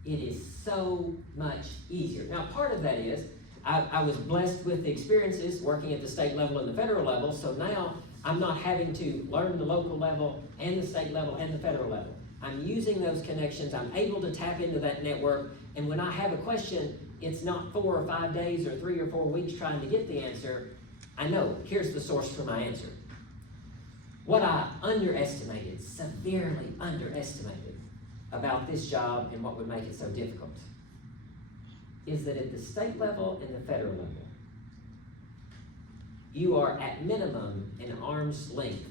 It is so much easier. Now, part of that is I was blessed with the experiences working at the state level and the federal level, so now I'm not having to learn the local level and the state level and the federal level. I'm using those connections, I'm able to tap into that network, and when I have a question, it's not 4 or 5 days or 3 or 4 weeks trying to get the answer. I know, here's the source for my answer. What I underestimated, severely underestimated, about this job and what would make it so difficult is that at the state level and the federal level, you are at minimum an arm's length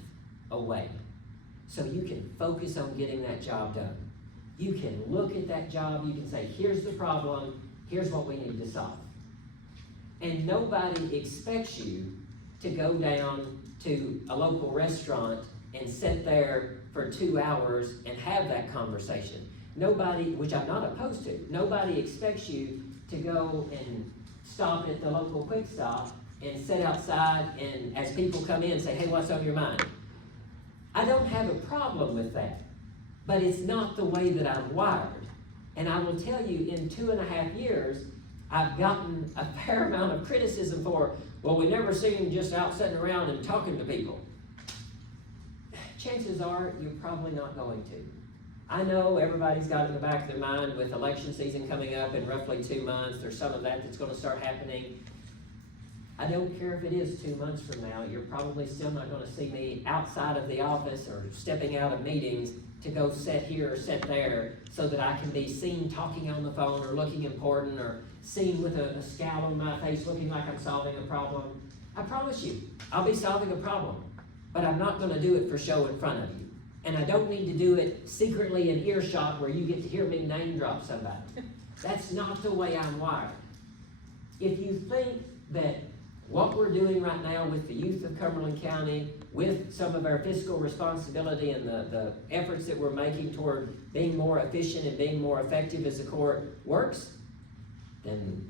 away. So you can focus on getting that job done. You can look at that job, you can say, here's the problem, here's what we need to solve. And nobody expects you to go down to a local restaurant and sit there for 2 hours and have that conversation. Nobody, which I'm not opposed to, nobody expects you to go and stop at the local Quick Stop and sit outside and as people come in say, hey, what's on your mind? I don't have a problem with that, but it's not the way that I'm wired. And I will tell you, in 2.5 years, I've gotten a fair amount of criticism for, well, we never see him just out sitting around and talking to people. Chances are you're probably not going to. I know everybody's got in the back of their mind with election season coming up in roughly 2 months, there's some of that that's going to start happening. I don't care if it is 2 months from now, you're probably still not going to see me outside of the office or stepping out of meetings to go sit here or sit there so that I can be seen talking on the phone or looking important or seen with a scowl on my face looking like I'm solving a problem. I promise you, I'll be solving a problem, but I'm not going to do it for show in front of you. And I don't need to do it secretly in earshot where you get to hear me name drop somebody. That's not the way I'm wired. If you think that what we're doing right now with the youth of Cumberland County, with some of our fiscal responsibility and the efforts that we're making toward being more efficient and being more effective as a court works, then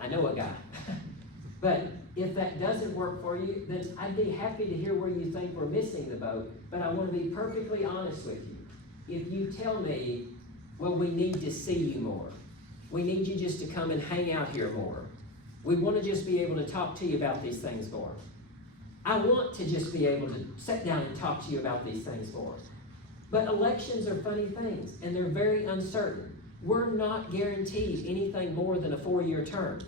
I know a guy. But if that doesn't work for you, then I'd be happy to hear where you think we're missing the boat, but I want to be perfectly honest with you. If you tell me, well, we need to see you more, we need you just to come and hang out here more, we want to just be able to talk to you about these things more. I want to just be able to sit down and talk to you about these things more. But elections are funny things, and they're very uncertain. We're not guaranteed anything more than a 4-year term.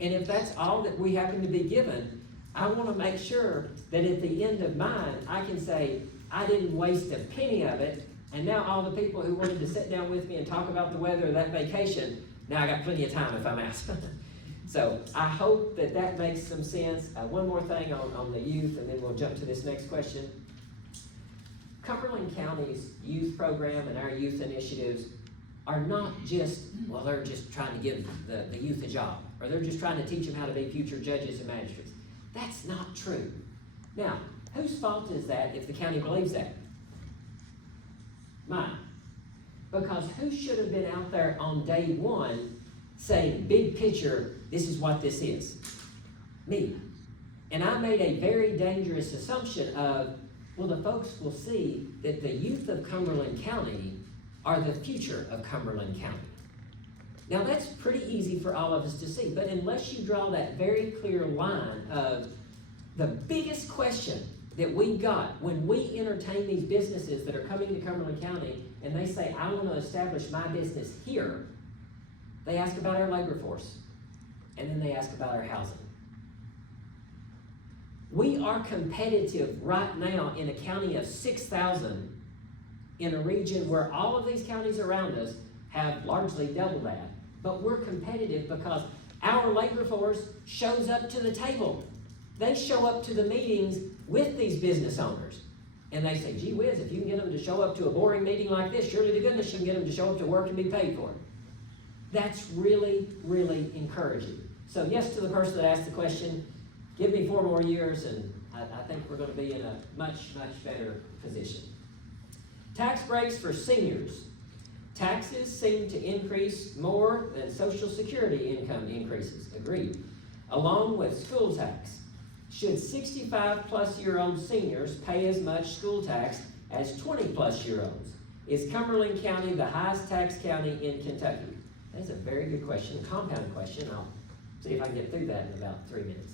And if that's all that we happen to be given, I want to make sure that at the end of mine, I can say, I didn't waste a penny of it, and now all the people who wanted to sit down with me and talk about the weather or that vacation, now I got plenty of time if I'm asked. So I hope that that makes some sense. One more thing on the youth, and then we'll jump to this next question. Cumberland County's youth program and our youth initiatives are not just, well, they're just trying to give the youth a job, or they're just trying to teach them how to be future judges and magistrates. That's not true. Now, whose fault is that if the county believes that? Mine. Because who should have been out there on day one saying, big picture, this is what this is? Me. And I made a very dangerous assumption of, well, the folks will see that the youth of Cumberland County are the future of Cumberland County. Now that's pretty easy for all of us to see, but unless you draw that very clear line of the biggest question that we got when we entertain these businesses that are coming to Cumberland County and they say, I want to establish my business here, they ask about our labor force, and then they ask about our housing. We are competitive right now in a county of 6,000 in a region where all of these counties around us have largely double that. But we're competitive because Our labor force shows up to the table. They show up to the meetings with these business owners. And they say, gee whiz, if you can get them to show up to a boring meeting like this, surely to goodness you can get them to show up to work and be paid for it. That's really, really encouraging. So yes, to the person that asked the question, give me 4 more years and I think we're going to be in a much, much better position. Tax breaks for seniors. Taxes seem to increase more than Social Security income increases. Agreed. Along with school tax. Should 65-plus-year-old seniors pay as much school tax as 20-plus-year-olds? Is Cumberland County the highest tax county in Kentucky? That's a very good question, a compound question. I'll see if I can get through that in about 3 minutes.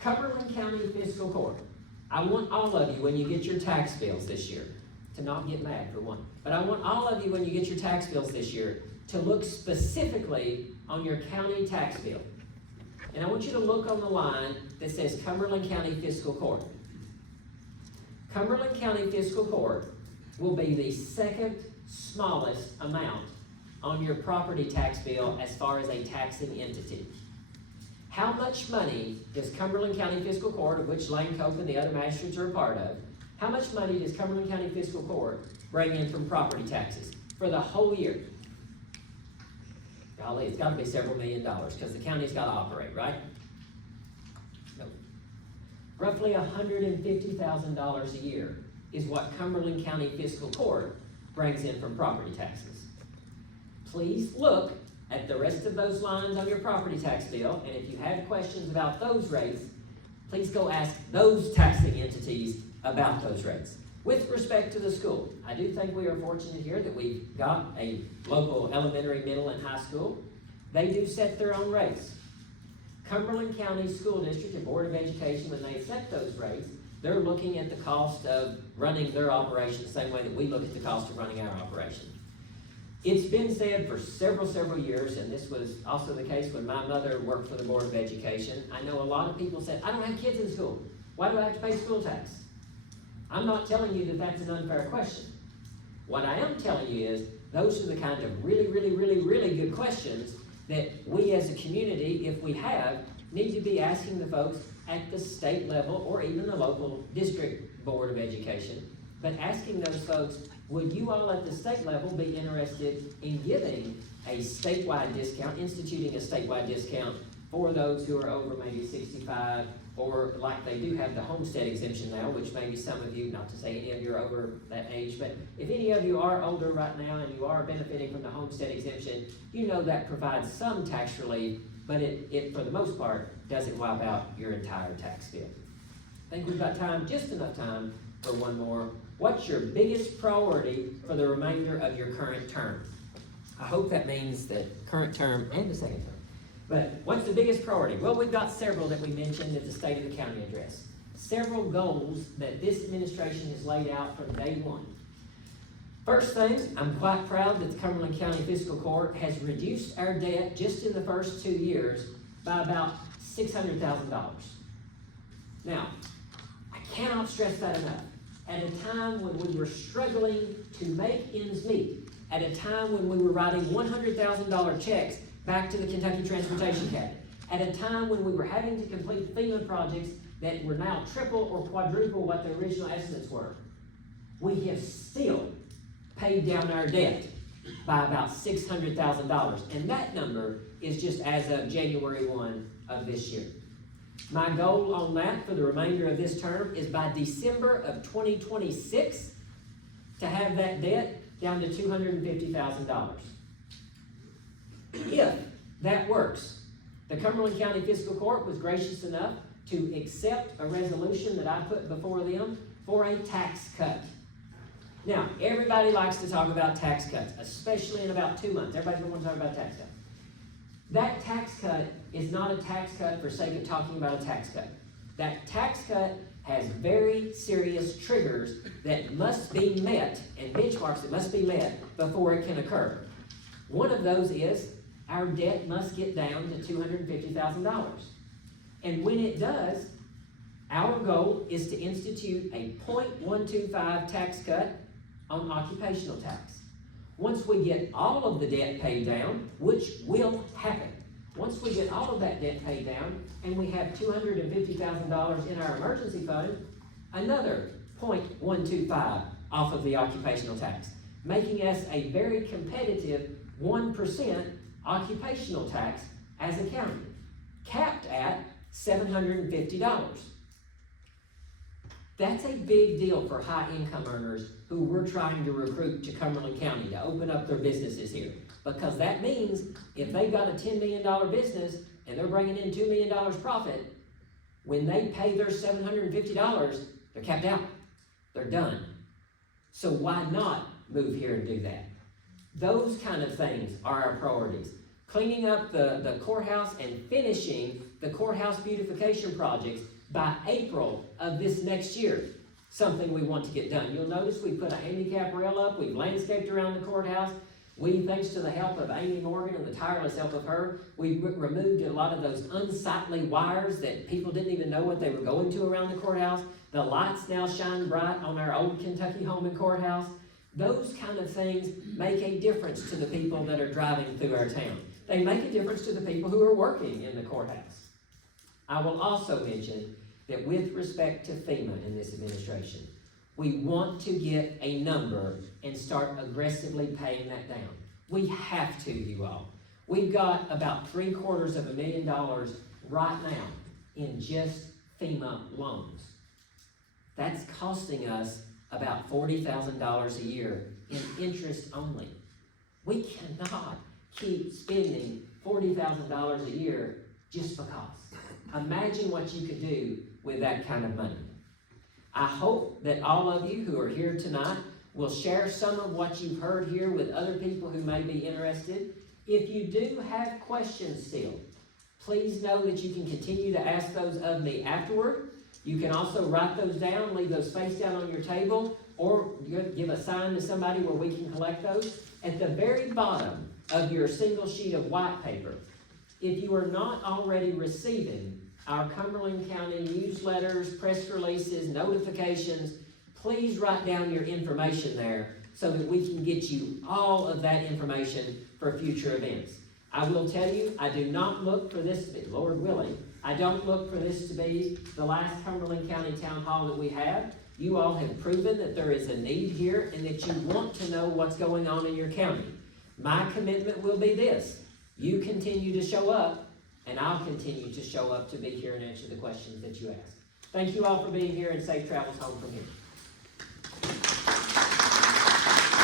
Cumberland County Fiscal Court. I want all of you, when you get your tax bills this year, to not get mad for one, but I want all of you, when you get your tax bills this year, to look specifically on your county tax bill. And I want you to look on the line that says Cumberland County Fiscal Court. Cumberland County Fiscal Court will be the second smallest amount on your property tax bill as far as a taxing entity. How much money does Cumberland County Fiscal Court, of which Lane Cope and the other magistrates are a part of, how much money does Cumberland County Fiscal Court bring in from property taxes for the whole year? Golly, it's got to be several $1 million because the county's got to operate, right? Nope. Roughly $150,000 a year is what Cumberland County Fiscal Court brings in from property taxes. Please look at the rest of those lines on your property tax bill, and if you have questions about those rates, please go ask those taxing entities about those rates. With respect to the school, I do think we are fortunate here that we've got a local elementary, middle, and high school. They do set their own rates. Cumberland County School District and Board of Education, when they set those rates, they're looking at the cost of running their operation the same way that we look at the cost of running our operation. It's been said for several years, and this was also the case when my mother worked for the Board of Education. I know a lot of people said, I don't have kids in school. Why do I have to pay school tax? I'm not telling you that that's an unfair question. What I am telling you is those are the kind of really good questions that we as a community, if we have, need to be asking the folks at the state level or even the local district Board of Education. But asking those folks, would you all at the state level be interested in giving a statewide discount, instituting a statewide discount for those who are over maybe 65, or like they do have the homestead exemption now, which maybe some of you, not to say any of you are over that age, but if any of you are older right now and you are benefiting from the homestead exemption, you know that provides some tax relief, but it for the most part, doesn't wipe out your entire tax bill. I think we've got time, just enough time for one more. What's your biggest priority for the remainder of your current term? I hope that means the current term and the second term. But what's the biggest priority? Well, we've got several that we mentioned at the State of the County address. Several goals that this administration has laid out from day one. First thing, I'm quite proud that the Cumberland County Fiscal Court has reduced our debt just in the first 2 years by about $600,000. Now, I cannot stress that enough. At a time when we were struggling to make ends meet, at a time when we were writing $100,000 checks back to the Kentucky Transportation Cabinet, at a time when we were having to complete FEMA projects that were now triple or quadruple what the original estimates were, we have still paid down our debt by about $600,000. And that number is just as of January 1 of this year. My goal on that for the remainder of this term is by December of 2026 to have that debt down to $250,000. If that works, the Cumberland County Fiscal Court was gracious enough to accept a resolution that I put before them for a tax cut. Now, everybody likes to talk about tax cuts, especially in about 2 months. Everybody's going to want to talk about tax cuts. That tax cut is not a tax cut for sake of talking about a tax cut. That tax cut has very serious triggers that must be met and benchmarks that must be met before it can occur. One of those is our debt must get down to $250,000. And when it does, our goal is to institute a 0.125 tax cut on occupational tax. Once we get all of the debt paid down, which will happen, Once we get all of that debt paid down, and we have $250,000 in our emergency fund, another 0.125 off of the occupational tax, making us a very competitive 1% occupational tax as a county, capped at $750. That's a big deal for high income earners who we're trying to recruit to Cumberland County to open up their businesses here. Because that means if they've got a $10 million business and they're bringing in $2 million profit, when they pay their $750, they're capped out. They're done. So why not move here and do that? Those kind of things are our priorities. Cleaning up the courthouse and finishing the courthouse beautification projects by April of this next year. Something we want to get done. You'll notice we put a handicap rail up, we've landscaped around the courthouse. We, thanks to the help of Amy Morgan and the tireless help of her, we removed a lot of those unsightly wires that people didn't even know what they were going to around the courthouse. The lights now shine bright on our old Kentucky home and courthouse. Those kind of things make a difference to the people that are driving through our town. They make a difference to the people who are working in the courthouse. I will also mention that with respect to FEMA in this administration, we want to get a number and start aggressively paying that down. We have to, you all. We've got about $750,000 right now in just FEMA loans. That's costing us about $40,000 a year in interest only. We cannot keep spending $40,000 a year just because. Imagine what you could do with that kind of money. I hope that all of you who are here tonight will share some of what you've heard here with other people who may be interested. If you do have questions still, please know that you can continue to ask those of me afterward. You can also write those down, leave those face down on your table, or give a sign to somebody where we can collect those. At the very bottom of your single sheet of white paper, if you are not already receiving our Cumberland County newsletters, press releases, notifications, please write down your information there so that we can get you all of that information for future events. I will tell you, I do not look for this to be, Lord willing, I don't look for this to be the last Cumberland County Town Hall that we have. You all have proven that there is a need here and that you want to know what's going on in your county. My commitment will be this: you continue to show up, and I'll continue to show up to be here and answer the questions that you ask. Thank you all for being here, and safe travels home from here.